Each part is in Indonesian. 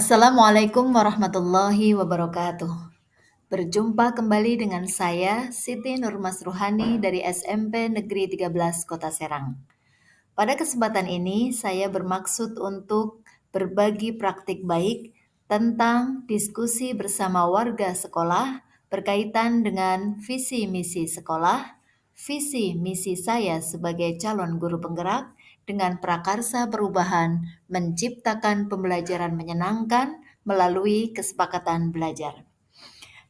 Assalamualaikum warahmatullahi wabarakatuh. Berjumpa kembali dengan saya, Siti Nurmas Ruhani dari SMP Negeri 13 Kota Serang. Pada kesempatan ini, saya bermaksud untuk berbagi praktik baik tentang diskusi bersama warga sekolah berkaitan dengan visi misi sekolah, visi misi saya sebagai calon guru penggerak, dengan prakarsa perubahan menciptakan pembelajaran menyenangkan melalui kesepakatan belajar.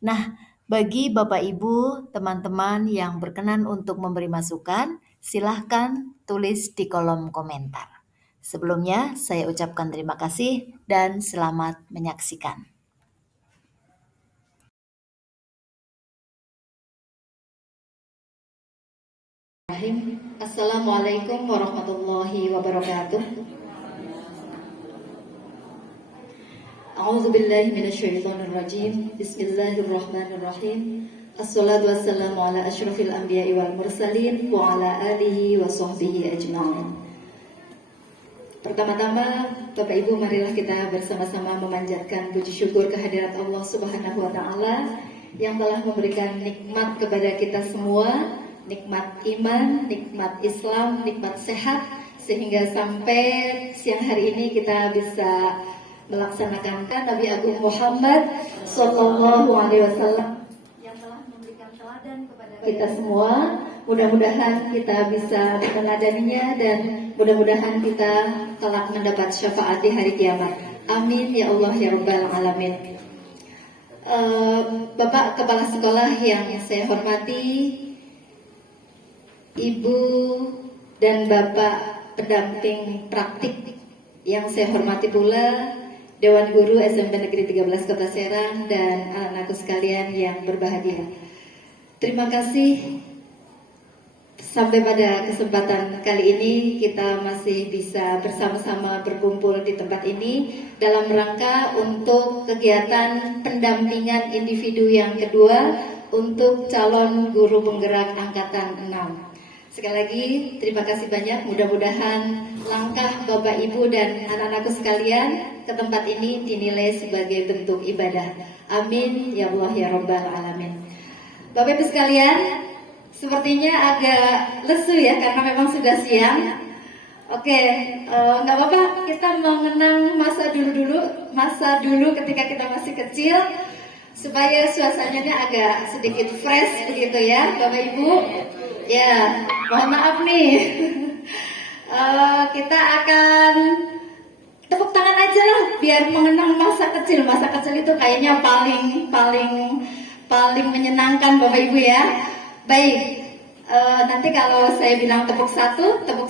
Nah, bagi Bapak Ibu, teman-teman yang berkenan untuk memberi masukan, silahkan tulis di kolom komentar. Sebelumnya, saya ucapkan terima kasih dan selamat menyaksikan. Assalamualaikum warahmatullahi wabarakatuh. A'udzu billahi minasyaitonir rajim. Bismillahirrahmanirrahim. Assalatu wassalamu ala asyrafil anbiya'i wal mursalin wa ala alihi wa sahbihi ajma'in. Pertama-tama, Bapak Ibu, marilah kita bersama-sama memanjatkan puji syukur kehadirat Allah Subhanahu wa taala yang telah memberikan nikmat kepada kita semua, nikmat iman, nikmat Islam, nikmat sehat, sehingga sampai siang hari ini kita bisa melaksanakan Nabi Agung Muhammad Sallallahu Alaihi Wasallam yang telah memberikan teladan kepada kita semua. Mudah-mudahan kita bisa meneladaninya dan mudah-mudadan kita kelak mendapat syafaat di hari kiamat. Amin ya Allah ya Rabbal Alamin. Bapak Kepala Sekolah yang saya hormati, Ibu dan Bapak pendamping praktik yang saya hormati pula, Dewan Guru SMP Negeri 13 Kota Serang, dan anak-anakku sekalian yang berbahagia. Terima kasih. Sampai pada kesempatan kali ini kita masih bisa bersama-sama berkumpul di tempat ini dalam rangka untuk kegiatan pendampingan individu yang kedua untuk calon guru penggerak angkatan 6. Sekali lagi terima kasih banyak, mudah-mudahan langkah Bapak Ibu dan anak-anakku sekalian ke tempat ini dinilai sebagai bentuk ibadah. Amin ya Allah ya Rabbal Alamin. Bapak Ibu sekalian, sepertinya agak lesu ya karena memang sudah siang. Oke, nggak apa-apa, kita mengenang masa dulu ketika kita masih kecil, supaya suasananya agak sedikit fresh begitu ya Bapak Ibu. Ya, mohon maaf nih. Kita akan tepuk tangan aja lah biar mengenang masa kecil. Masa kecil itu kayaknya paling menyenangkan Bapak Ibu ya. Baik, nanti kalau saya bilang tepuk satu, tepuk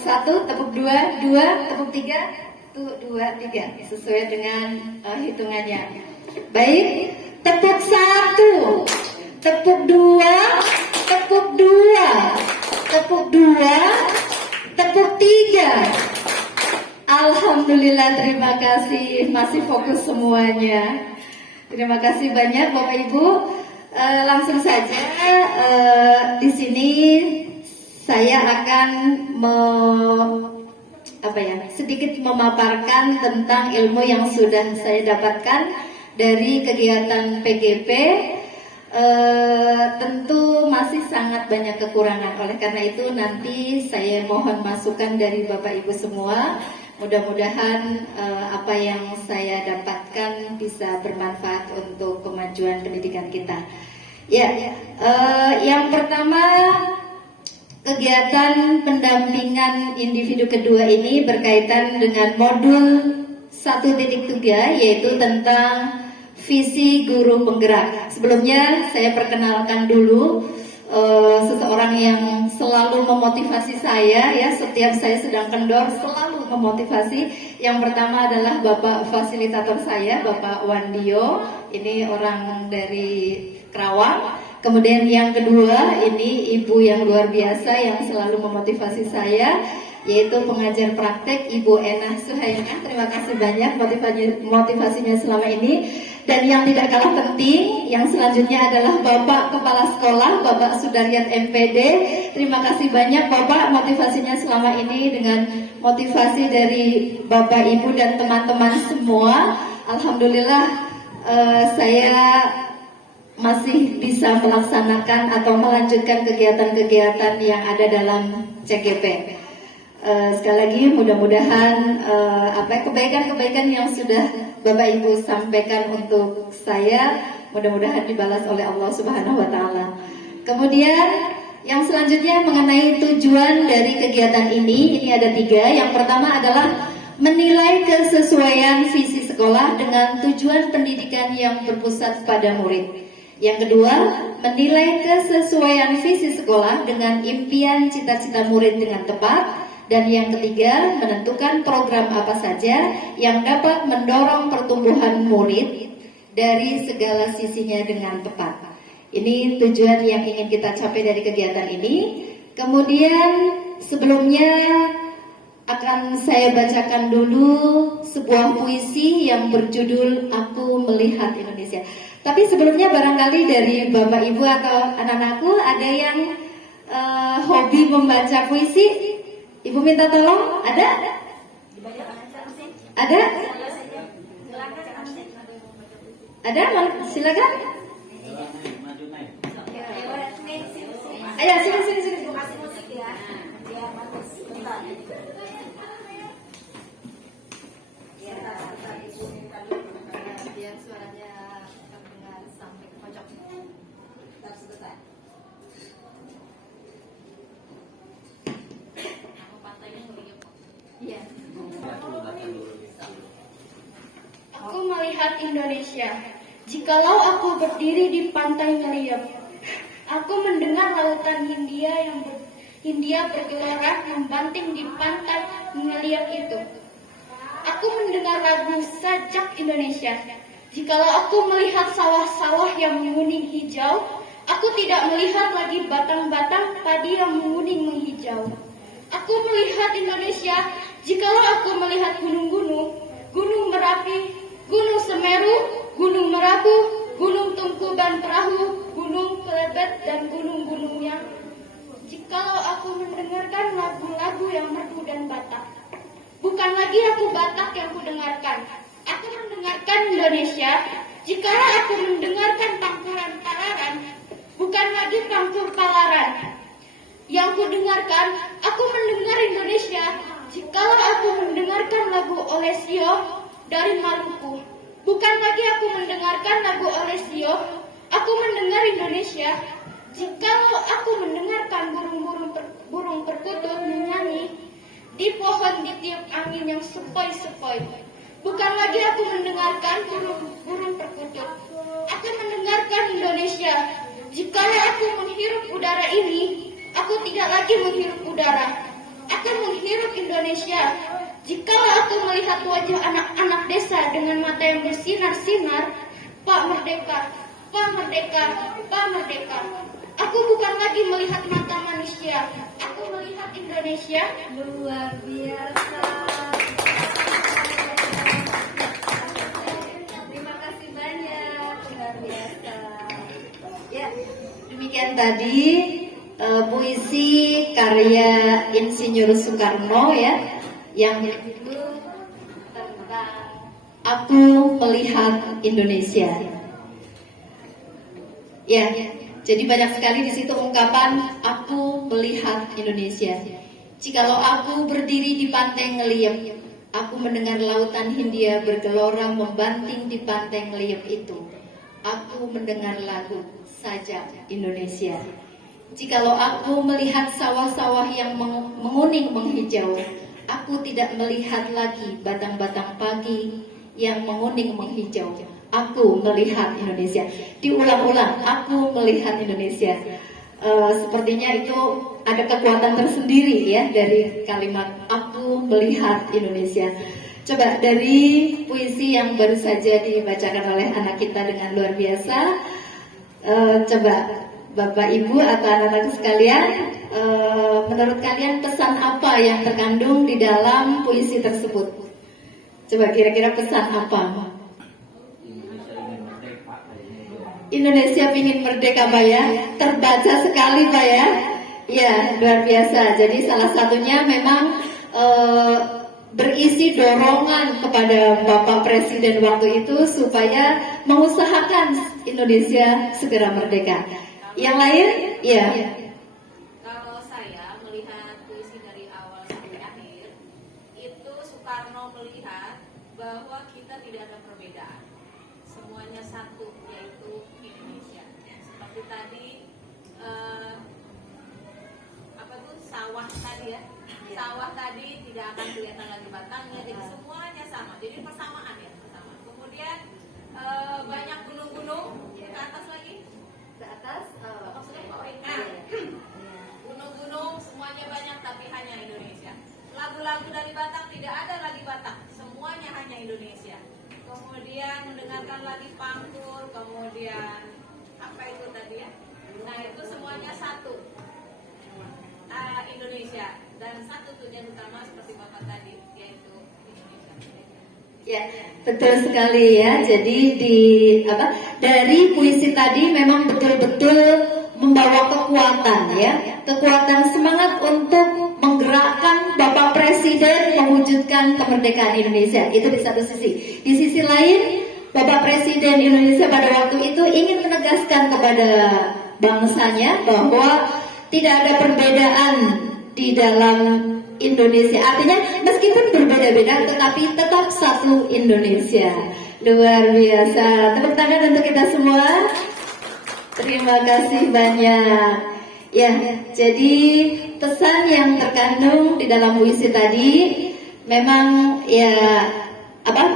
dua, tepuk tiga, dua, tiga, sesuai dengan hitungannya. Baik, tepuk satu, tepuk dua, tepuk dua, tepuk dua, tepuk tiga. Alhamdulillah, terima kasih, masih fokus semuanya. Terima kasih banyak Bapak Ibu. Langsung saja di sini saya akan sedikit memaparkan tentang ilmu yang sudah saya dapatkan dari kegiatan PGP. Tentu masih sangat banyak kekurangan, oleh karena itu nanti saya mohon masukan dari Bapak Ibu semua. Mudah-mudahan apa yang saya dapatkan bisa bermanfaat untuk kemajuan pendidikan kita. Ya, yang pertama, kegiatan pendampingan individu kedua ini berkaitan dengan modul 1.3, yaitu tentang visi guru penggerak. Sebelumnya saya perkenalkan dulu seseorang yang selalu memotivasi saya ya, setiap saya sedang kendor selalu memotivasi. Yang pertama adalah Bapak fasilitator saya, Bapak Wandio, ini orang dari Kerawang. Kemudian yang kedua, ini ibu yang luar biasa yang selalu memotivasi saya, yaitu pengajar praktek Ibu Enah Suhaina. Terima kasih banyak motivasinya selama ini. Dan yang tidak kalah penting, yang selanjutnya adalah Bapak Kepala Sekolah, Bapak Sudaryat MPD. Terima kasih banyak Bapak motivasinya selama ini, dengan motivasi dari Bapak Ibu dan teman-teman semua. Alhamdulillah saya masih bisa melaksanakan atau melanjutkan kegiatan-kegiatan yang ada dalam CGP. Sekali lagi mudah-mudahan kebaikan-kebaikan yang sudah Bapak Ibu sampaikan untuk saya mudah-mudahan dibalas oleh Allah Subhanahu wa taala. Kemudian yang selanjutnya mengenai tujuan dari kegiatan ini ada 3. Yang pertama adalah menilai kesesuaian visi sekolah dengan tujuan pendidikan yang berpusat pada murid. Yang kedua, menilai kesesuaian visi sekolah dengan impian cita-cita murid dengan tepat. Dan yang ketiga, menentukan program apa saja yang dapat mendorong pertumbuhan murid dari segala sisinya dengan tepat. Ini tujuan yang ingin kita capai dari kegiatan ini. Kemudian sebelumnya akan saya bacakan dulu sebuah puisi yang berjudul Aku Melihat Indonesia. Tapi sebelumnya barangkali dari Bapak Ibu atau anak-anakku ada yang hobi membaca puisi. Ibu minta tolong, ada? Ada? Ada? Silakan. Ayo sini. Biar suaranya terdengar sampai ke pojok. Tetap selesai. Iya. Aku melihat Indonesia. Jikalau aku berdiri di pantai ngeliat, aku mendengar lautan Hindia bergelora membanting di pantai ngeliat itu. Aku mendengar lagu sajak Indonesia. Jikalau aku melihat sawah-sawah yang menguning hijau, aku tidak melihat lagi batang-batang padi yang menguning menghijau. Aku melihat Indonesia jikalau aku melihat gunung-gunung, Gunung Merapi, Gunung Semeru, Gunung Merabu, Gunung Tungkuban Perahu, Gunung Kelebet, dan gunung-gunung yang. Jikalau aku mendengarkan lagu-lagu yang merdu dan Batak, bukan lagi aku Batak yang kudengarkan. Aku mendengarkan Indonesia jikalau aku mendengarkan pangkuran Palaran, bukan lagi pangkur Palaran. Yang kudengarkan, aku mendengar Indonesia jikalau aku mendengarkan lagu Olesio dari Maluku. Bukan lagi aku mendengarkan lagu Olesio, aku mendengar Indonesia jikalau aku mendengarkan burung perkutut menyanyi di pohon ditiup angin yang sepoi-sepoi. Bukan lagi aku mendengarkan burung perkutut. Aku mendengarkan Indonesia jikalau aku menghirup udara ini, aku tidak lagi menghirup udara. Aku menghirup Indonesia jikalau aku melihat wajah anak-anak desa dengan mata yang bersinar-sinar. Pak Merdeka, Pak Merdeka, Pak Merdeka. Aku bukan lagi melihat mata manusia. Aku melihat Indonesia. Luar biasa. Terima kasih banyak, luar biasa. Ya, demikian tadi puisi karya Insinyur Soekarno ya, yang berjudul tentang Aku Melihat Indonesia. Ya, jadi banyak sekali di situ ungkapan aku melihat Indonesia. Jikalau aku berdiri di pantai ngeliep, aku mendengar lautan Hindia bergelora membanting di pantai ngeliep itu. Aku mendengar lagu sajak Indonesia. Jikalau aku melihat sawah-sawah yang menguning menghijau, aku tidak melihat lagi batang-batang pagi yang menguning menghijau. Aku melihat Indonesia. Diulang-ulang, aku melihat Indonesia. Sepertinya itu ada kekuatan tersendiri ya dari kalimat aku melihat Indonesia. Coba dari puisi yang baru saja dibacakan oleh anak kita dengan luar biasa, coba Bapak Ibu atau anak-anak sekalian, menurut kalian pesan apa yang terkandung di dalam puisi tersebut? Coba kira-kira pesan apa? Indonesia ingin merdeka Pak ya, terbaca sekali Pak ya. Ya, luar biasa. Jadi salah satunya memang berisi dorongan kepada Bapak Presiden waktu itu supaya mengusahakan Indonesia segera merdeka. Yang lain, ya. Kalau saya melihat puisi dari awal sampai akhir, itu Soekarno melihat bahwa kita tidak ada perbedaan, semuanya satu, yaitu Indonesia. Seperti tadi sawah tadi ya, sawah tadi tidak akan kelihatan lagi batangnya, jadi semuanya sama, jadi persamaan ya, persamaan. Kemudian banyak gunung-gunung ke atas lagi, Ke atas, maksudnya gunung-gunung semuanya banyak tapi hanya Indonesia. Lagu-lagu dari Batak tidak ada lagi Batak, semuanya hanya Indonesia. Kemudian mendengarkan lagi pangkur, kemudian apa itu tadi ya, nah itu semuanya satu, Indonesia, dan satu tujuan utama seperti Bapak tadi, yaitu Indonesia. ya, betul sekali ya. Jadi dari puisi tadi memang betul-betul membawa kekuatan ya, kekuatan semangat untuk menggerakkan Bapak Presiden mewujudkan kemerdekaan Indonesia. Itu di satu sisi. Di sisi lain, Bapak Presiden Indonesia pada waktu itu ingin menegaskan kepada bangsanya bahwa tidak ada perbedaan di dalam Indonesia. Artinya meskipun berbeda-beda tetapi tetap satu Indonesia. Luar biasa. Tepuk tangan untuk kita semua. Terima kasih banyak. Ya, jadi pesan yang terkandung di dalam puisi tadi memang ya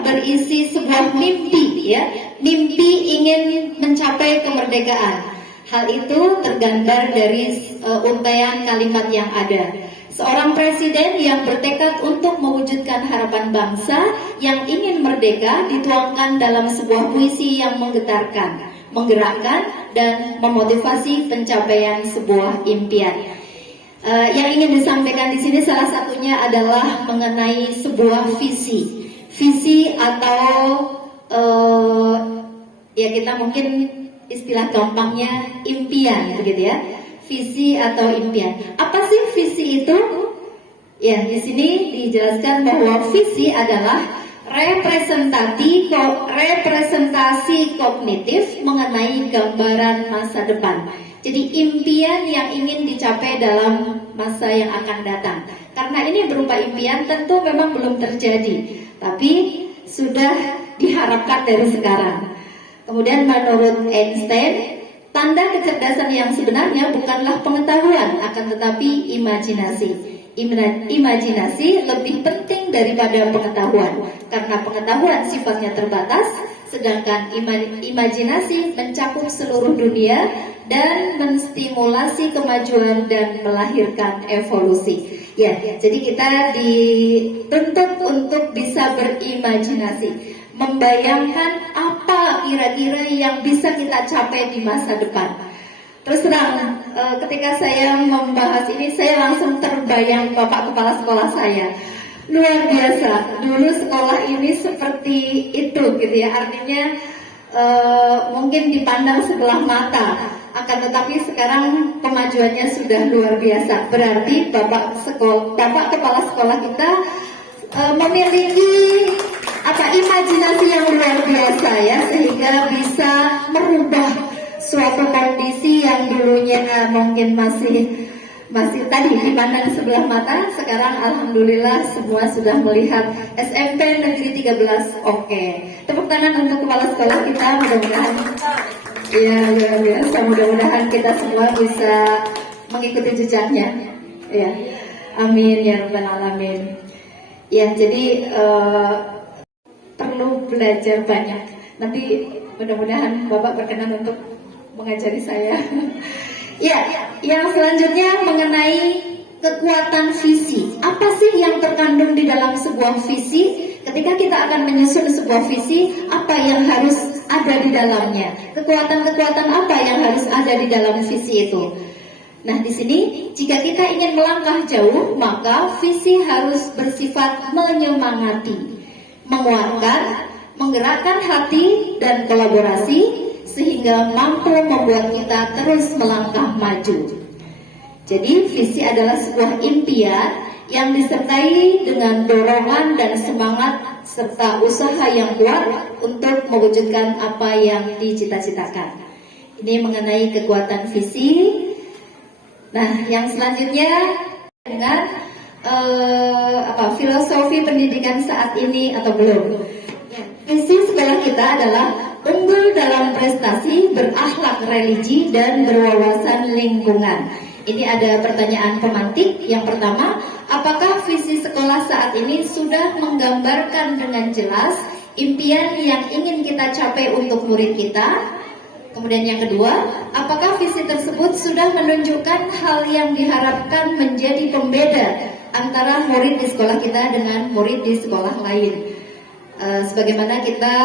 berisi sebuah mimpi ya. Mimpi ingin mencapai kemerdekaan. Hal itu tergambar dari untaian kalimat yang ada. Seorang presiden yang bertekad untuk mewujudkan harapan bangsa yang ingin merdeka dituangkan dalam sebuah puisi yang menggetarkan, menggerakkan, dan memotivasi pencapaian sebuah impian. Yang ingin disampaikan di sini salah satunya adalah mengenai sebuah visi atau ya kita mungkin istilah gampangnya impian begitu ya. Visi atau impian. Apa sih visi itu? Ya, di sini dijelaskan bahwa visi adalah representasi kognitif mengenai gambaran masa depan. Jadi impian yang ingin dicapai dalam masa yang akan datang. Karena ini berupa impian tentu memang belum terjadi, tapi sudah diharapkan dari sekarang. Kemudian menurut Einstein, tanda kecerdasan yang sebenarnya bukanlah pengetahuan, akan tetapi imajinasi. Imajinasi lebih penting daripada pengetahuan, karena pengetahuan sifatnya terbatas, sedangkan imajinasi mencakup seluruh dunia dan menstimulasi kemajuan dan melahirkan evolusi. Ya, jadi kita dituntut untuk bisa berimajinasi, membayangkan apa kira-kira yang bisa kita capai di masa depan. Terus terang, ketika saya membahas ini, saya langsung terbayang Bapak Kepala Sekolah saya. Luar biasa, dulu sekolah ini seperti itu gitu ya, artinya mungkin dipandang sebelah mata, akan tetapi sekarang kemajuannya sudah luar biasa. Berarti Bapak Kepala Sekolah kita memiliki imajinasi yang luar biasa ya, sehingga bisa merubah suatu kondisi yang dulunya mungkin masih tadi dipandang sebelah mata, sekarang alhamdulillah semua sudah melihat SMP Negeri 13 oke. Tepuk tangan untuk kepala sekolah kita, mudah-mudahan ya luar biasa, mudah-mudahan kita semua bisa mengikuti jejaknya ya. Amin ya rabbal alamin. Ya, jadi perlu belajar banyak. Nanti mudah-mudahan Bapak berkenan untuk mengajari saya. Ya, yang selanjutnya mengenai kekuatan visi. Apa sih yang terkandung di dalam sebuah visi? Ketika kita akan menyusun sebuah visi, apa yang harus ada di dalamnya? Kekuatan-kekuatan apa yang harus ada di dalam visi itu? Nah, di sini jika kita ingin melangkah jauh, maka visi harus bersifat menyemangati, menguatkan, menggerakkan hati dan kolaborasi sehingga mampu membuat kita terus melangkah maju. Jadi visi adalah sebuah impian yang disertai dengan dorongan dan semangat serta usaha yang kuat untuk mewujudkan apa yang dicita-citakan. Ini mengenai kekuatan visi. Nah, yang selanjutnya dengan filosofi pendidikan saat ini atau belum. Visi sekolah kita adalah unggul dalam prestasi, berakhlak religi, dan berwawasan lingkungan. Ini ada pertanyaan pemantik. Yang pertama, apakah visi sekolah saat ini sudah menggambarkan dengan jelas impian yang ingin kita capai untuk murid kita? Kemudian yang kedua, apakah visi tersebut sudah menunjukkan hal yang diharapkan menjadi pembeda antara murid di sekolah kita dengan murid di sekolah lain? Sebagaimana kita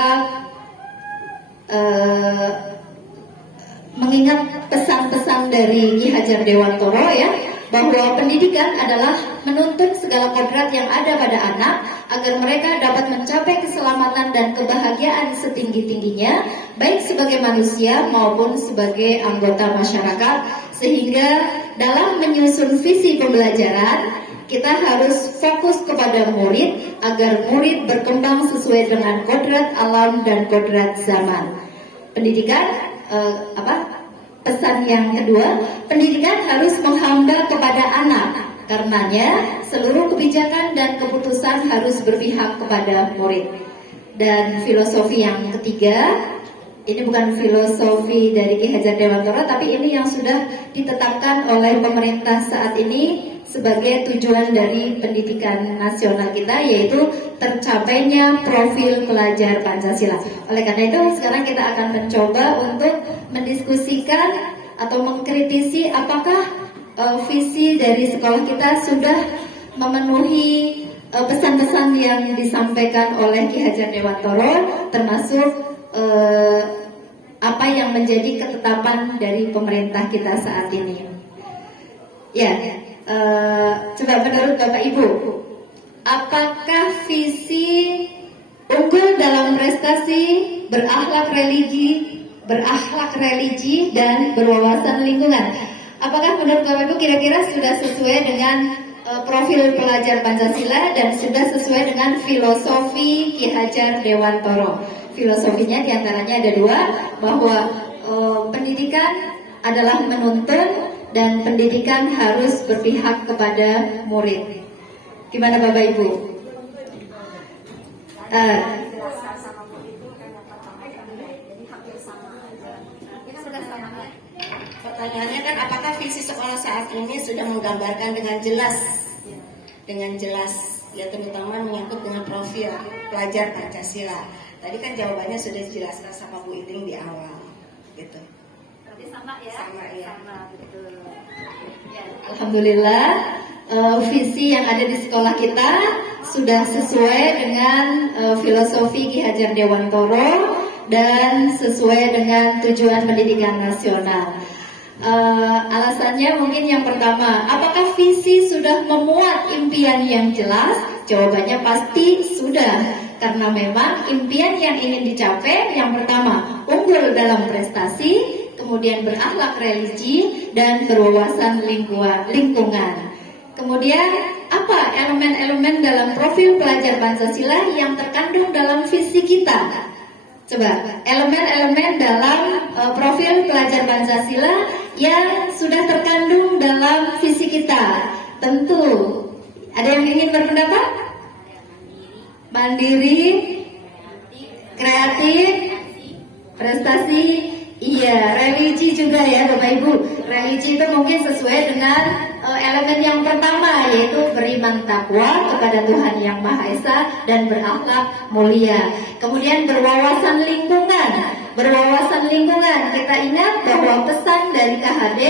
mengingat pesan-pesan dari Ki Hajar Dewantoro ya, bahwa pendidikan adalah menuntun segala kodrat yang ada pada anak agar mereka dapat mencapai keselamatan dan kebahagiaan setinggi-tingginya, baik sebagai manusia maupun sebagai anggota masyarakat. Sehingga dalam menyusun visi pembelajaran, kita harus fokus kepada murid agar murid berkembang sesuai dengan kodrat alam dan kodrat zaman. Pendidikan pesan yang kedua, pendidikan harus menghamba kepada anak. Karenanya seluruh kebijakan dan keputusan harus berpihak kepada murid. Dan filosofi yang ketiga, ini bukan filosofi dari Ki Hajar Dewantoro, tapi ini yang sudah ditetapkan oleh pemerintah saat ini sebagai tujuan dari pendidikan nasional kita, yaitu tercapainya profil pelajar Pancasila. Oleh karena itu sekarang kita akan mencoba untuk mendiskusikan atau mengkritisi apakah visi dari sekolah kita sudah memenuhi pesan-pesan yang disampaikan oleh Ki Hajar Dewantoro, termasuk apa yang menjadi ketetapan dari pemerintah kita saat ini. Ya, coba menurut Bapak Ibu, apakah visi unggul dalam prestasi, berakhlak religi dan berwawasan lingkungan, apakah menurut Bapak Ibu kira-kira sudah sesuai dengan profil pelajar Pancasila dan sudah sesuai dengan filosofi Ki Hajar Dewantoro? Filosofinya diantaranya ada dua, bahwa pendidikan adalah menuntun dan pendidikan harus berpihak kepada murid. Gimana Bapak Ibu? Pertanyaannya kan, apakah visi sekolah saat ini sudah menggambarkan dengan jelas, ya, terutama menyangkut dengan profil pelajar Pancasila. Tadi kan jawabannya sudah dijelaskan sama Bu Iting di awal, gitu. Berarti sama ya? Sama ya. Sama, betul. Ya, alhamdulillah, visi yang ada di sekolah kita sudah sesuai dengan filosofi Ki Hajar Dewantoro dan sesuai dengan tujuan pendidikan nasional. Alasannya mungkin yang pertama, apakah visi sudah memuat impian yang jelas? Jawabannya pasti sudah, karena memang impian yang ingin dicapai yang pertama, unggul dalam prestasi, kemudian berakhlak religi dan berwawasan lingkungan. Kemudian apa elemen-elemen dalam profil pelajar Pancasila yang terkandung dalam visi kita? Coba, elemen-elemen dalam profil pelajar Pancasila yang sudah terkandung dalam visi kita. Tentu, ada yang ingin berpendapat? Mandiri, kreatif, prestasi, iya, religi juga ya Bapak Ibu. Religi itu mungkin sesuai dengan elemen yang pertama, yaitu beriman takwa kepada Tuhan Yang Maha Esa dan berakhlak mulia. Kemudian berwawasan lingkungan. Berwawasan lingkungan, kita ingat bahwa pesan dari KHD,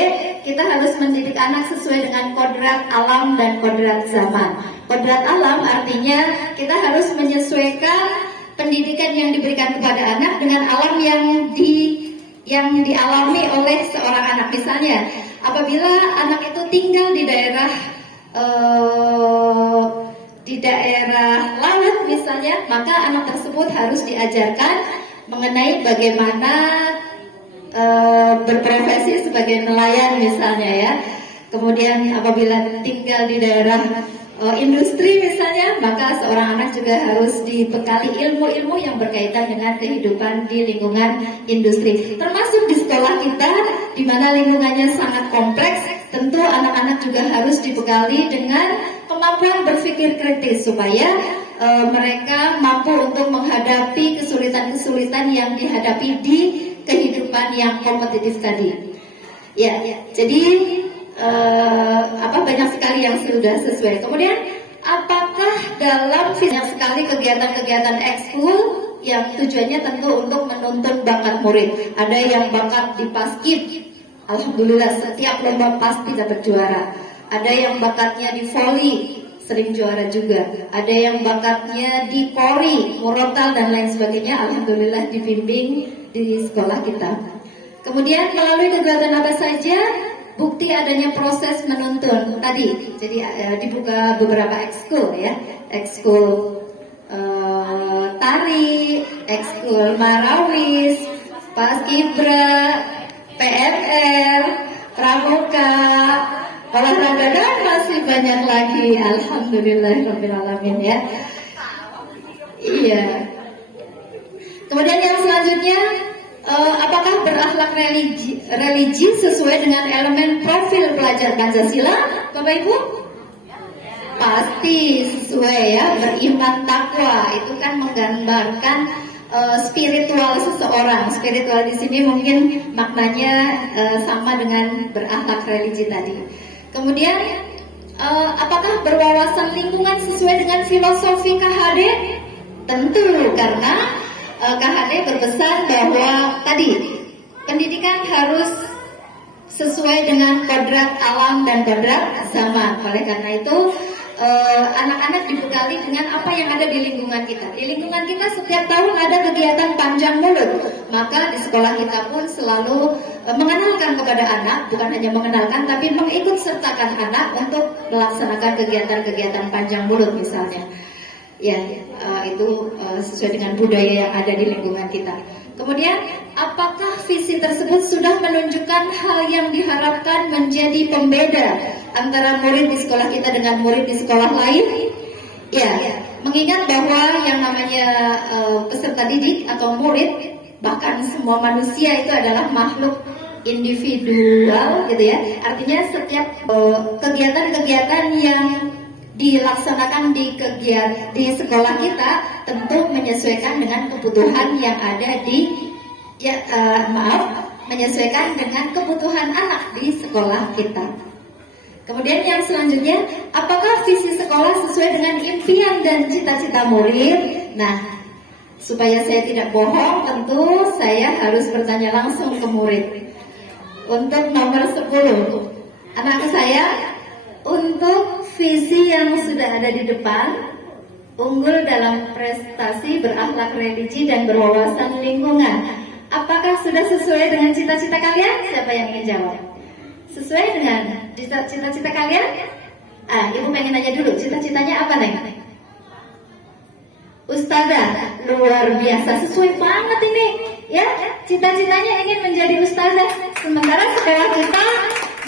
kita harus mendidik anak sesuai dengan kodrat alam dan kodrat zaman. Kodrat alam artinya kita harus menyesuaikan pendidikan yang diberikan kepada anak dengan alam yang dialami oleh seorang anak. Misalnya, apabila anak itu tinggal di daerah laut misalnya, maka anak tersebut harus diajarkan mengenai bagaimana berprofesi sebagai nelayan misalnya ya. Kemudian apabila tinggal di daerah industri misalnya, maka seorang anak juga harus dibekali ilmu-ilmu yang berkaitan dengan kehidupan di lingkungan industri. Termasuk di sekolah kita, di mana lingkungannya sangat kompleks, tentu anak-anak juga harus dibekali dengan kemampuan berpikir kritis supaya mereka mampu untuk menghadapi kesulitan-kesulitan yang dihadapi di kehidupan yang kompetitif tadi. Ya, jadi banyak sekali yang sudah sesuai. Kemudian apakah dalam banyak sekali kegiatan-kegiatan ekskul yang tujuannya tentu untuk menuntun bakat murid. Ada yang bakat di paskib, alhamdulillah setiap lomba pasti dapat juara. Ada yang bakatnya di voli, sering juara juga. Ada yang bakatnya di pori, murotal dan lain sebagainya, alhamdulillah dibimbing di sekolah kita. Kemudian melalui kegiatan apa saja? Bukti adanya proses menuntun tadi. Jadi dibuka beberapa ekskul ya, ekskul tari, ekskul marawis, paskibra, PMR, pramuka, olahraga dan masih banyak lagi. Alhamdulillahirabbil alamin ya. Iya. Kemudian yang selanjutnya, apakah berakhlak religi sesuai dengan elemen profil pelajar Pancasila, Bapak Ibu? Pasti sesuai ya, beriman takwa itu kan menggambarkan spiritual seseorang. Spiritual di sini mungkin maknanya sama dengan berakhlak religi tadi. Kemudian apakah berwawasan lingkungan sesuai dengan filosofi KHD? Tentu, karena KHD berpesan bahwa tadi pendidikan harus sesuai dengan kodrat alam dan kodrat zaman. Oleh karena itu anak-anak dibekali dengan apa yang ada di lingkungan kita. Di lingkungan kita setiap tahun ada kegiatan panjang mulut. Maka di sekolah kita pun selalu mengenalkan kepada anak, bukan hanya mengenalkan, tapi mengikut sertakan anak untuk melaksanakan kegiatan-kegiatan panjang mulut misalnya. Ya, itu sesuai dengan budaya yang ada di lingkungan kita. Kemudian, apakah visi tersebut sudah menunjukkan hal yang diharapkan menjadi pembeda antara murid di sekolah kita dengan murid di sekolah lain? Ya, mengingat bahwa yang namanya peserta didik atau murid, bahkan semua manusia itu adalah makhluk individual, gitu ya. Artinya setiap kegiatan-kegiatan yang dilaksanakan di sekolah kita tentu menyesuaikan dengan kebutuhan yang ada menyesuaikan dengan kebutuhan anak di sekolah kita. Kemudian yang selanjutnya, apakah visi sekolah sesuai dengan impian dan cita-cita murid? Nah, supaya saya tidak bohong, tentu saya harus bertanya langsung ke murid. Untuk nomor 10, anak saya, untuk visi yang sudah ada di depan, unggul dalam prestasi, berakhlak religi dan berwawasan lingkungan. Apakah sudah sesuai dengan cita-cita kalian? Siapa yang ingin jawab? Sesuai dengan cita-cita kalian? Ibu pengen nanya dulu, cita-citanya apa, Neng? Ustazah, luar biasa, sesuai banget ini. Ya, cita-citanya ingin menjadi ustazah. Sementara sekolah kita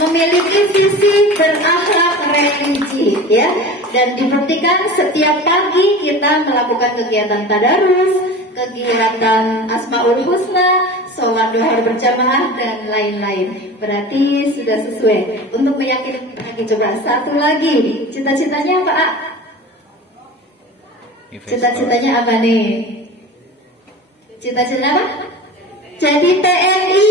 memiliki visi berakhlak religi, ya, dan dibuktikan setiap pagi kita melakukan kegiatan tadarus, kegiatan Asmaul Husna, sholat duha berjamaah dan lain-lain. Berarti sudah sesuai. Untuk meyakinkan lagi, coba satu lagi, cita-citanya apa? Cita-citanya apa nih? Cita-cita apa? Jadi TNI,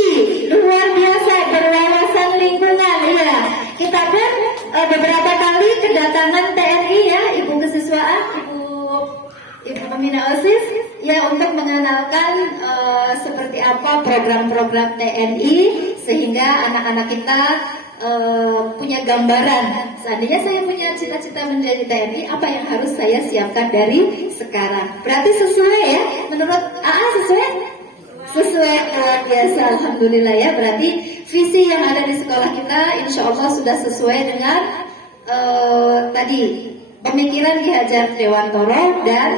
luar biasa, berwawasan lingkungan, ya. Kita pun beberapa kali kedatangan TNI, ya, Ibu Kesiswaan, Ibu Pembina OSIS, ya, untuk mengenalkan seperti apa program-program TNI, sehingga anak-anak kita punya gambaran. Seandainya saya punya cita-cita menjadi TNI, apa yang harus saya siapkan dari sekarang? Berarti sesuai, ya, menurut AA sesuai? Sesuai, luar biasa, alhamdulillah, ya. Berarti visi yang ada di sekolah kita insya Allah sudah sesuai dengan tadi pemikiran Ki Hajar Dewantoro dan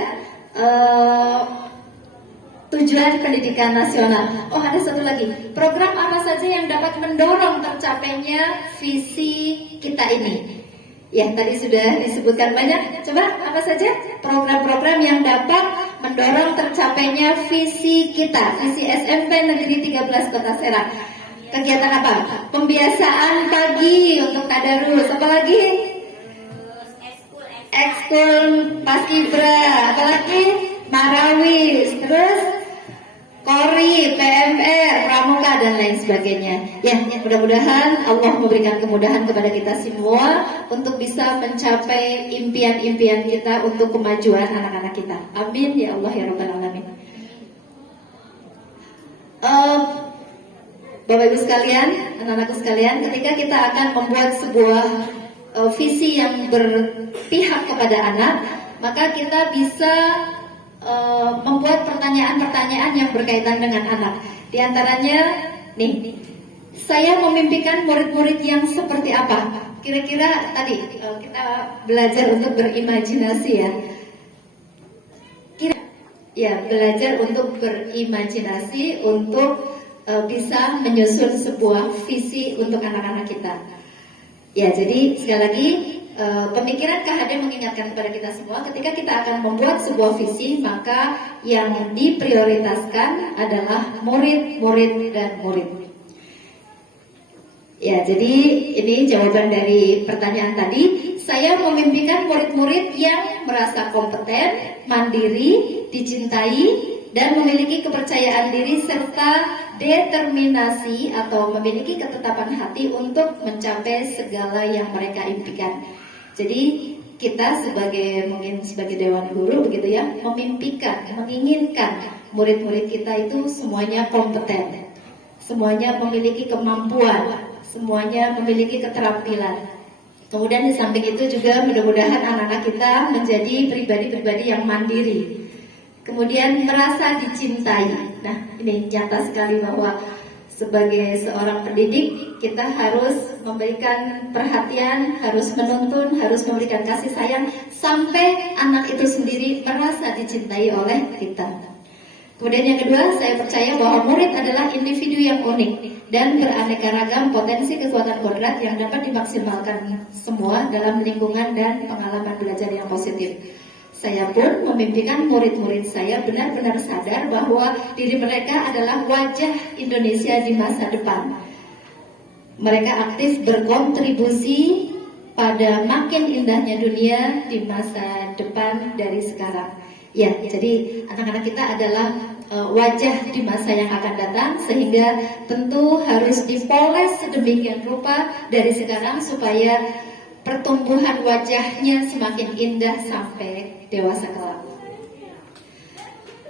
tujuan pendidikan nasional. Oh, ada satu lagi, program apa saja yang dapat mendorong tercapainya visi kita ini? Ya, tadi sudah disebutkan banyak. Coba apa saja program-program yang dapat mendorong tercapainya visi kita, visi SMP Negeri 13 Kota Serang. Kegiatan apa? Pembiasaan pagi untuk tadarus. Apa lagi? Ekskul Paskibra. Apa lagi? Marawis. Terus Kori, PMR, Pramuka, dan lain sebagainya. Ya, mudah-mudahan Allah memberikan kemudahan kepada kita semua untuk bisa mencapai impian-impian kita untuk kemajuan anak-anak kita. Amin ya Allah ya Rabbal Alamin. Bapak Ibu sekalian, anak-anakku sekalian, ketika kita akan membuat sebuah visi yang berpihak kepada anak, maka kita bisa membuat pertanyaan-pertanyaan yang berkaitan dengan anak. Di antaranya, nih, saya memimpikan murid-murid yang seperti apa? Kira-kira tadi kita belajar untuk berimajinasi ya. Belajar untuk berimajinasi untuk bisa menyusun sebuah visi untuk anak-anak kita. Ya, jadi sekali lagi pemikiran KHD mengingatkan kepada kita semua, ketika kita akan membuat sebuah visi, maka yang diprioritaskan adalah murid-murid dan murid. Ya, jadi ini jawaban dari pertanyaan tadi. Saya memimpikan murid-murid yang merasa kompeten, mandiri, dicintai, dan memiliki kepercayaan diri serta determinasi atau memiliki ketetapan hati untuk mencapai segala yang mereka impikan. Jadi kita mungkin sebagai dewan guru begitu ya, memimpikan, menginginkan murid-murid kita itu semuanya kompeten, semuanya memiliki kemampuan, semuanya memiliki keterampilan. Kemudian di samping itu juga mudah-mudahan anak-anak kita menjadi pribadi-pribadi yang mandiri, kemudian merasa dicintai. Nah, ini nyata sekali bahwa sebagai seorang pendidik kita harus memberikan perhatian, harus menuntun, harus memberikan kasih sayang sampai anak itu sendiri merasa dicintai oleh kita. Kemudian yang kedua, saya percaya bahwa murid adalah individu yang unik dan beraneka ragam potensi kekuatan kodrat yang dapat dimaksimalkan semua dalam lingkungan dan pengalaman belajar yang positif. Saya pun memimpikan murid-murid saya benar-benar sadar bahwa diri mereka adalah wajah Indonesia di masa depan. Mereka aktif berkontribusi pada makin indahnya dunia di masa depan dari sekarang. Ya, jadi anak-anak kita adalah wajah di masa yang akan datang, sehingga tentu harus dipoles sedemikian rupa dari sekarang supaya pertumbuhan wajahnya semakin indah sampai dewasa kelak.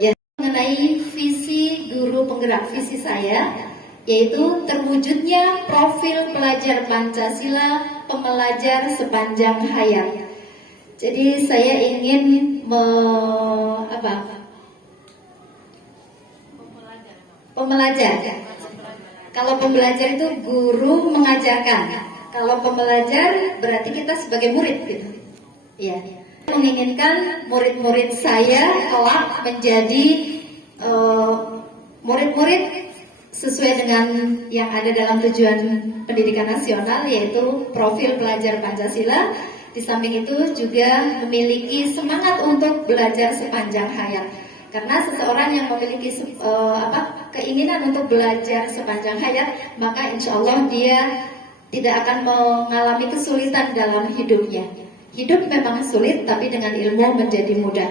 Ya, mengenai visi guru penggerak, visi saya yaitu terwujudnya profil pelajar Pancasila pembelajar sepanjang hayat. Jadi saya ingin pembelajar. Kalau pembelajar itu guru mengajarkan. Kalau pembelajar berarti kita sebagai murid gitu. Ya. Menginginkan murid-murid saya kelak menjadi murid-murid sesuai dengan yang ada dalam tujuan pendidikan nasional, yaitu profil pelajar Pancasila. Di samping itu juga memiliki semangat untuk belajar sepanjang hayat. Karena seseorang yang memiliki keinginan untuk belajar sepanjang hayat, maka insya Allah dia tidak akan mengalami kesulitan dalam hidupnya. Hidup memang sulit, tapi dengan ilmu menjadi mudah.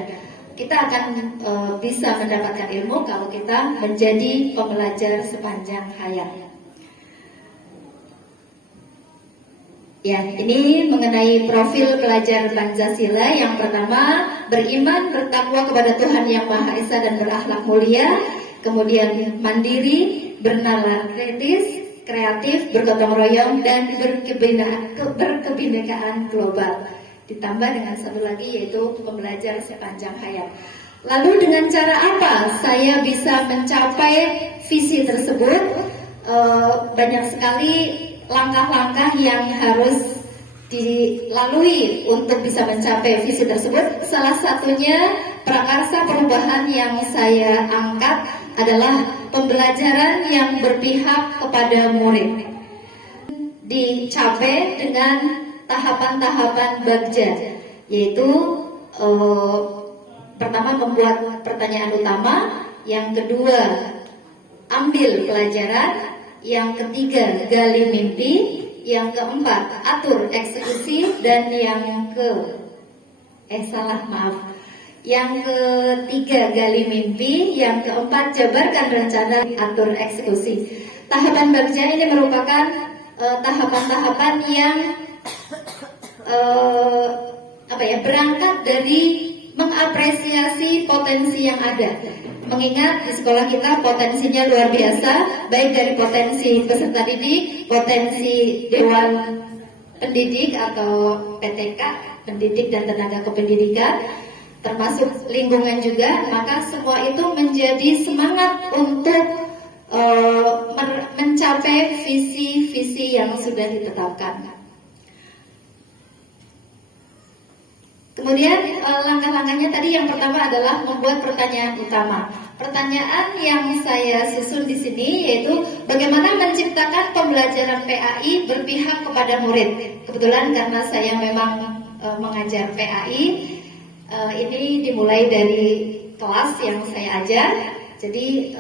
Kita akan bisa mendapatkan ilmu kalau kita menjadi pembelajar sepanjang hayat. Ya, ini mengenai profil pelajar Pancasila. Yang pertama, beriman, bertakwa kepada Tuhan Yang Maha Esa dan berakhlak mulia. Kemudian mandiri, bernalar kritis, kreatif, bergotong royong, dan berkebinekaan global. Ditambah dengan satu lagi yaitu pembelajar sepanjang hayat. Lalu dengan cara apa saya bisa mencapai visi tersebut? Banyak sekali langkah-langkah yang harus dilalui untuk bisa mencapai visi tersebut. Salah satunya prakarsa perubahan yang saya angkat adalah pembelajaran yang berpihak kepada murid. Dicapai dengan tahapan-tahapan bagja, yaitu pertama membuat pertanyaan utama, yang kedua ambil pelajaran, yang ketiga gali mimpi, yang keempat atur eksekusi, dan yang yang ketiga gali mimpi, yang keempat jabarkan rencana, atur eksekusi. Tahapan bagja ini merupakan tahapan-tahapan yang berangkat dari mengapresiasi potensi yang ada. Mengingat di sekolah kita potensinya luar biasa, baik dari potensi peserta didik, potensi dewan pendidik atau PTK, pendidik dan tenaga kependidikan, termasuk lingkungan juga. Maka semua itu menjadi semangat untuk mencapai visi-visi yang sudah ditetapkan. Kemudian langkah-langkahnya tadi yang pertama adalah membuat pertanyaan utama. Pertanyaan yang saya susun di sini yaitu bagaimana menciptakan pembelajaran PAI berpihak kepada murid. Kebetulan karena saya memang mengajar PAI, ini dimulai dari kelas yang saya ajar. Jadi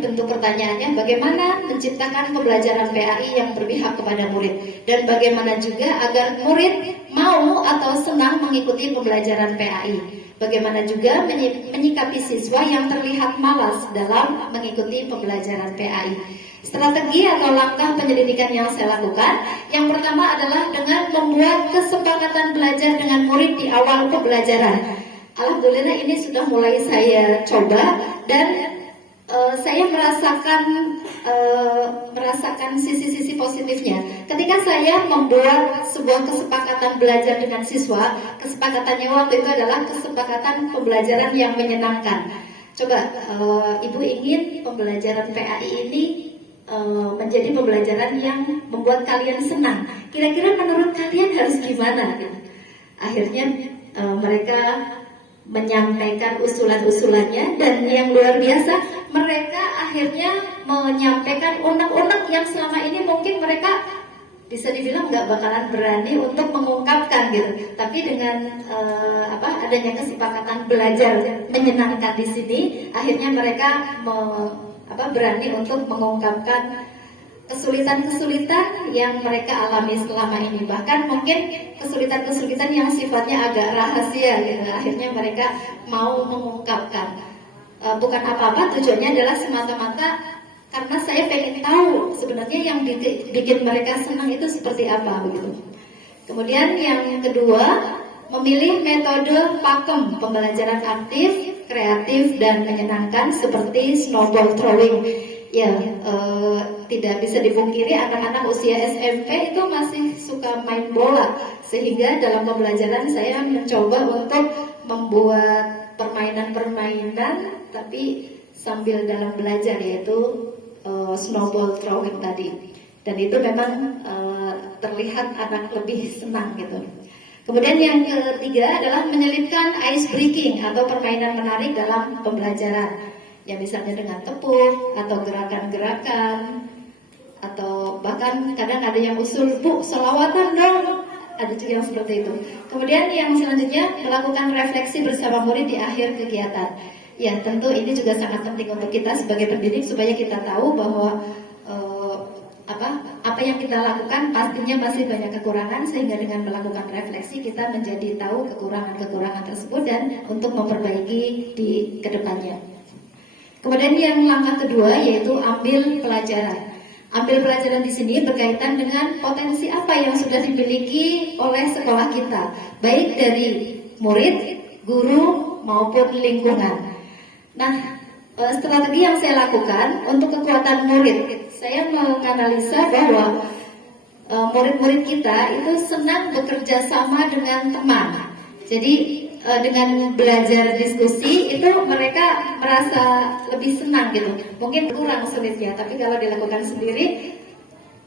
bentuk pertanyaannya bagaimana menciptakan pembelajaran PAI yang berpihak kepada murid, dan bagaimana juga agar murid mau atau senang mengikuti pembelajaran PAI. Bagaimana juga menyikapi siswa yang terlihat malas dalam mengikuti pembelajaran PAI. Strategi atau langkah penyelidikan yang saya lakukan, yang pertama adalah dengan membuat kesepakatan belajar dengan murid di awal pembelajaran. Alhamdulillah ini sudah mulai saya coba, dan saya merasakan sisi-sisi positifnya. Ketika saya membuat sebuah kesepakatan belajar dengan siswa, kesepakatannya waktu itu adalah kesepakatan pembelajaran yang menyenangkan. Coba Ibu ingin pembelajaran PAI ini menjadi pembelajaran yang membuat kalian senang. Kira-kira menurut kalian harus gimana? Akhirnya mereka menyampaikan usulan-usulannya, dan yang luar biasa mereka akhirnya menyampaikan unek-unek yang selama ini mungkin mereka bisa dibilang nggak bakalan berani untuk mengungkapkan gitu. Tapi dengan adanya kesepakatan belajar menyenangkan di sini, akhirnya mereka berani untuk mengungkapkan kesulitan-kesulitan yang mereka alami selama ini. Bahkan mungkin kesulitan-kesulitan yang sifatnya agak rahasia gitu. Akhirnya mereka mau mengungkapkan. Bukan apa-apa, tujuannya adalah semata-mata karena saya pengen tahu sebenarnya yang bikin mereka senang itu seperti apa begitu. Kemudian yang kedua, memilih metode pakem pembelajaran aktif, kreatif, dan menyenangkan seperti snowball throwing. Ya, tidak bisa dipungkiri anak-anak usia SMP itu masih suka main bola, sehingga dalam pembelajaran saya mencoba untuk membuat permainan-permainan tapi sambil dalam belajar, yaitu snowball throwing tadi. Dan itu memang terlihat anak lebih senang gitu. Kemudian yang ketiga adalah menyelipkan ice breaking atau permainan menarik dalam pembelajaran. Ya misalnya dengan tepuk atau gerakan-gerakan, atau bahkan kadang ada yang usul, Bu, selawatan dong. Ada juga yang seperti itu. Kemudian yang selanjutnya melakukan refleksi bersama murid di akhir kegiatan. Ya tentu ini juga sangat penting untuk kita sebagai pendidik supaya kita tahu bahwa apa yang kita lakukan pastinya masih banyak kekurangan, sehingga dengan melakukan refleksi kita menjadi tahu kekurangan-kekurangan tersebut dan untuk memperbaiki di kedepannya. Kemudian yang langkah kedua yaitu ambil pelajaran. Ambil pelajaran di sini berkaitan dengan potensi apa yang sudah dimiliki oleh sekolah kita, baik dari murid, guru maupun lingkungan. Nah, strategi yang saya lakukan untuk kekuatan murid, saya menganalisa bahwa murid-murid kita itu senang bekerja sama dengan teman. Jadi dengan belajar diskusi itu mereka merasa lebih senang gitu. Mungkin kurang sulitnya, tapi kalau dilakukan sendiri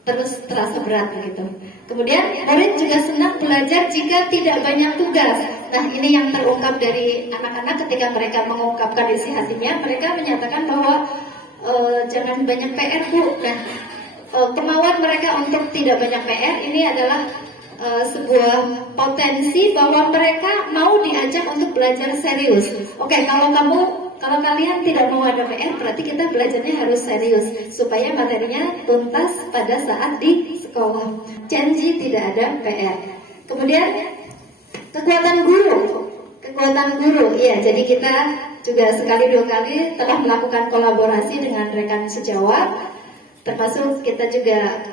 terus terasa berat gitu. Kemudian murid juga senang belajar jika tidak banyak tugas. Nah ini yang terungkap dari anak-anak ketika mereka mengungkapkan isi hatinya. Mereka menyatakan bahwa jangan banyak PR Bu. Nah kemauan mereka untuk tidak banyak PR ini adalah sebuah potensi bahwa mereka mau diajak untuk belajar serius. Oke, kalau kalian tidak mau ada PR, berarti kita belajarnya harus serius supaya materinya tuntas pada saat di sekolah. Janji tidak ada PR. Kemudian kekuatan guru, iya. Jadi kita juga sekali dua kali telah melakukan kolaborasi dengan rekan sejawat, termasuk kita juga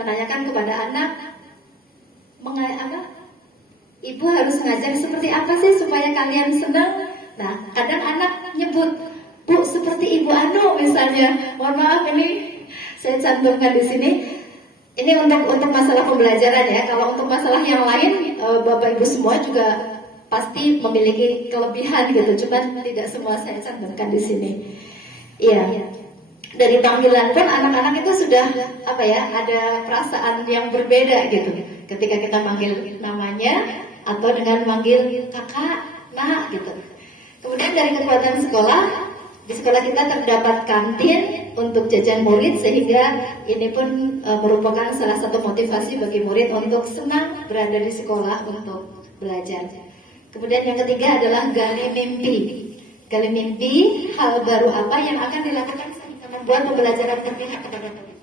menanyakan kepada anak, ibu harus ngajar seperti apa sih supaya kalian senang. Nah, kadang anak nyebut, Bu, seperti Ibu Anu misalnya. Mohon maaf, ini saya cantumkan di sini. Ini untuk masalah pembelajaran ya. Kalau untuk masalah yang lain, Bapak Ibu semua juga pasti memiliki kelebihan gitu. Cuman tidak semua saya cantumkan di sini. Iya. Dari panggilan pun anak-anak itu sudah ada perasaan yang berbeda gitu. Ketika kita panggil namanya atau dengan manggil kakak, nak gitu. Kemudian dari kekuatan sekolah, di sekolah kita terdapat kantin untuk jajan murid, sehingga ini pun merupakan salah satu motivasi bagi murid untuk senang berada di sekolah untuk belajar. Kemudian yang ketiga adalah gali mimpi. Gali mimpi, hal baru apa yang akan dilakukan sehingga membuat pembelajaran berpihak kepada murid.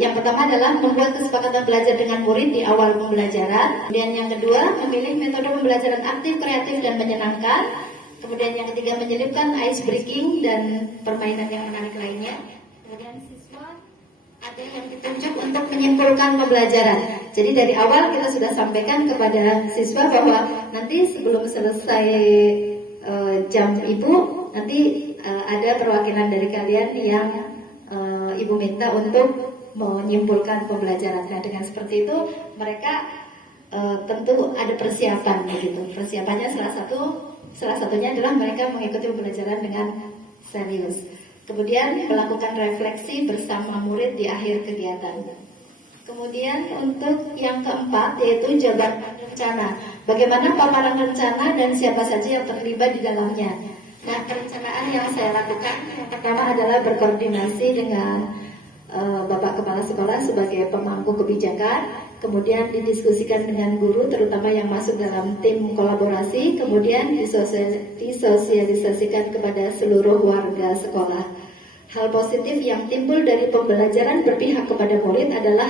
Yang pertama adalah membuat kesepakatan belajar dengan murid di awal pembelajaran. Kemudian yang kedua, memilih metode pembelajaran aktif, kreatif, dan menyenangkan. Kemudian yang ketiga, menyelipkan ice breaking dan permainan yang menarik lainnya. Kemudian siswa ada yang ditunjuk untuk menyimpulkan pembelajaran. Jadi dari awal kita sudah sampaikan kepada siswa bahwa nanti sebelum selesai jam ibu, nanti ada perwakilan dari kalian yang ibu minta untuk menyimpulkan pembelajaran. Nah, dengan seperti itu mereka tentu ada persiapan begitu. Persiapannya salah satunya adalah mereka mengikuti pembelajaran dengan serius. Kemudian melakukan refleksi bersama murid di akhir kegiatan. Kemudian untuk yang keempat yaitu jabarkan rencana. Bagaimana paparan rencana dan siapa saja yang terlibat di dalamnya. Nah, perencanaan yang saya lakukan yang pertama adalah berkoordinasi dengan Bapak Kepala Sekolah sebagai pemangku kebijakan, kemudian didiskusikan dengan guru terutama yang masuk dalam tim kolaborasi, kemudian disosialisasikan kepada seluruh warga sekolah. Hal positif yang timbul dari pembelajaran berpihak kepada murid adalah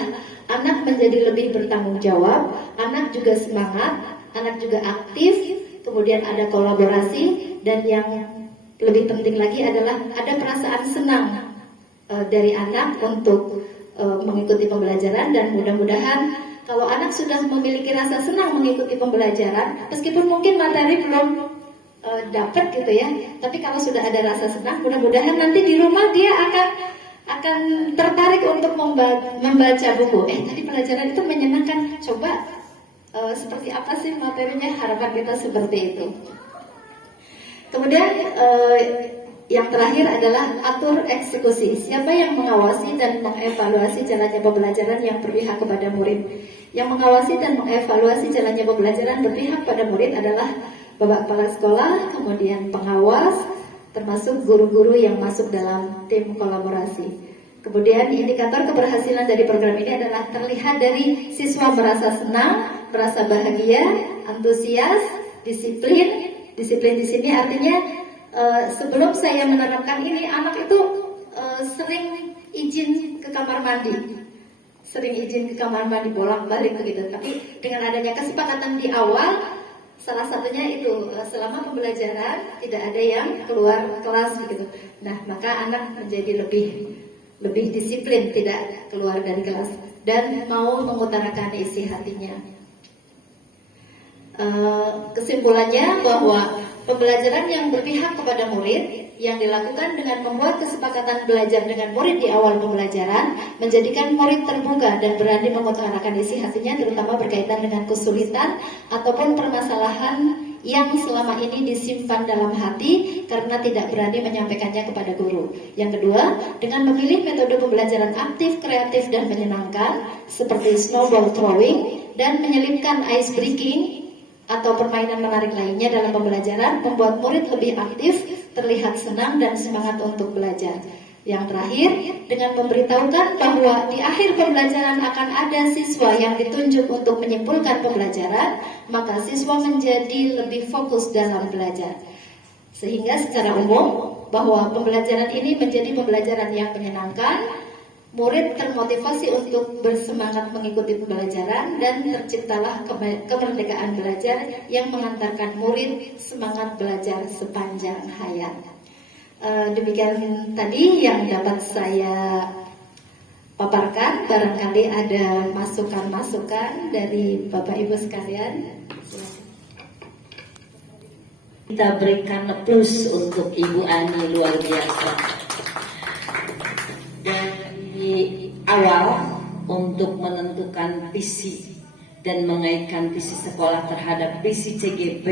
anak menjadi lebih bertanggung jawab, anak juga semangat, anak juga aktif, kemudian ada kolaborasi, dan yang lebih penting lagi adalah ada perasaan senang dari anak untuk mengikuti pembelajaran. Dan mudah-mudahan kalau anak sudah memiliki rasa senang mengikuti pembelajaran, meskipun mungkin materi belum dapat gitu ya, tapi kalau sudah ada rasa senang, mudah-mudahan nanti di rumah dia akan tertarik untuk membaca buku. Tadi pelajaran itu menyenangkan, coba seperti apa sih materinya, harapan kita seperti itu. Kemudian yang terakhir adalah atur eksekusi. Siapa yang mengawasi dan mengevaluasi jalannya pembelajaran yang berpihak kepada murid? Yang mengawasi dan mengevaluasi jalannya pembelajaran berpihak pada murid adalah Bapak Kepala Sekolah, kemudian pengawas, termasuk guru-guru yang masuk dalam tim kolaborasi. Kemudian indikator keberhasilan dari program ini adalah terlihat dari siswa merasa senang, merasa bahagia, antusias, disiplin. Disiplin di sini artinya sebelum saya menerapkan ini, anak itu sering izin ke kamar mandi, bolak-balik begitu. Tapi dengan adanya kesepakatan di awal, salah satunya itu selama pembelajaran tidak ada yang keluar kelas begitu. Nah, maka anak menjadi lebih disiplin, tidak keluar dari kelas dan mau mengutarakan isi hatinya. Kesimpulannya bahwa pembelajaran yang berpihak kepada murid yang dilakukan dengan membuat kesepakatan belajar dengan murid di awal pembelajaran menjadikan murid terbuka dan berani mengutarakan isi hatinya, terutama berkaitan dengan kesulitan ataupun permasalahan yang selama ini disimpan dalam hati karena tidak berani menyampaikannya kepada guru. Yang kedua, dengan memilih metode pembelajaran aktif, kreatif, dan menyenangkan seperti snowball throwing dan menyelipkan ice breaking atau permainan menarik lainnya dalam pembelajaran, membuat murid lebih aktif, terlihat senang dan semangat untuk belajar. Yang terakhir, dengan memberitahukan bahwa di akhir pembelajaran akan ada siswa yang ditunjuk untuk menyimpulkan pembelajaran, maka siswa menjadi lebih fokus dalam belajar. Sehingga secara umum, bahwa pembelajaran ini menjadi pembelajaran yang menyenangkan, murid termotivasi untuk bersemangat mengikuti pembelajaran, dan terciptalah kemerdekaan belajar yang mengantarkan murid semangat belajar sepanjang hayat. Demikian tadi yang dapat saya paparkan. Barangkali ada masukan-masukan dari Bapak Ibu sekalian. Kita berikan plus untuk Ibu Ani, luar biasa. Dari awal untuk menentukan visi dan mengaitkan visi sekolah terhadap visi CGP,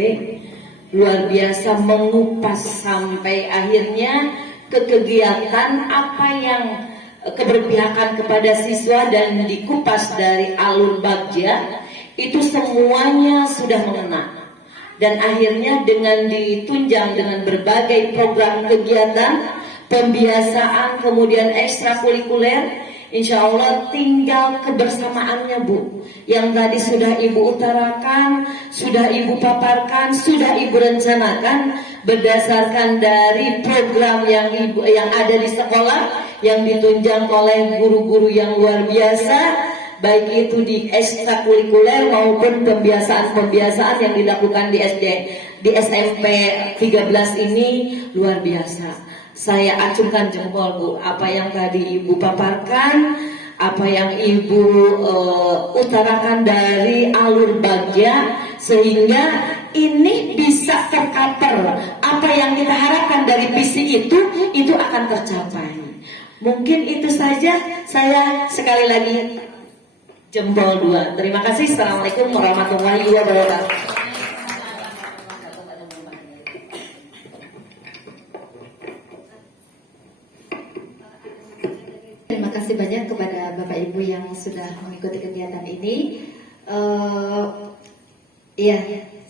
luar biasa, mengupas sampai akhirnya ke kegiatan apa yang keberpihakan kepada siswa dan dikupas dari alur bagja, itu semuanya sudah mengena. Dan akhirnya dengan ditunjang dengan berbagai program kegiatan, pembiasaan, kemudian ekstrakurikuler, insya Allah tinggal kebersamaannya Bu. Yang tadi sudah Ibu utarakan, sudah Ibu paparkan, sudah Ibu rencanakan berdasarkan dari program yang ada di sekolah, yang ditunjang oleh guru-guru yang luar biasa, baik itu di ekstrakurikuler maupun pembiasaan-pembiasaan yang dilakukan di SMP 13 ini luar biasa. Saya acungkan jempol Bu, apa yang tadi Ibu paparkan, apa yang Ibu utarakan dari alur bagja, sehingga ini bisa tercover. Apa yang kita harapkan dari visi itu akan tercapai. Mungkin itu saja, saya sekali lagi jempol 2. Terima kasih. Assalamualaikum warahmatullahi wabarakatuh. Terima kasih banyak kepada Bapak Ibu yang sudah mengikuti kegiatan ini. Iya,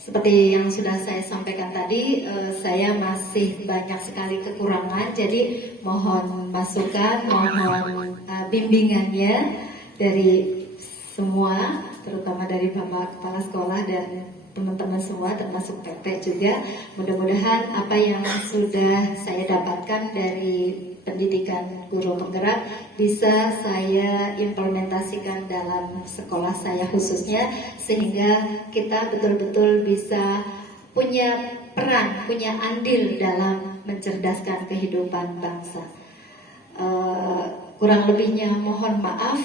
seperti yang sudah saya sampaikan tadi, saya masih banyak sekali kekurangan. Jadi mohon masukan, mohon bimbingannya dari semua, terutama dari Bapak Kepala Sekolah dan teman-teman semua, termasuk PT juga. Mudah-mudahan apa yang sudah saya dapatkan dari pendidikan guru penggerak bisa saya implementasikan dalam sekolah saya khususnya, sehingga kita betul-betul bisa punya peran, punya andil dalam mencerdaskan kehidupan bangsa. Kurang lebihnya mohon maaf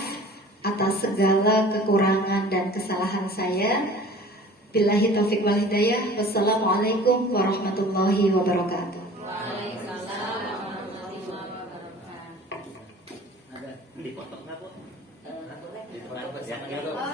atas segala kekurangan dan kesalahan saya. Billahi taufiq wal hidayah. Wassalamualaikum warahmatullahi wabarakatuh. Dipotong nggak Bu? Dipotong.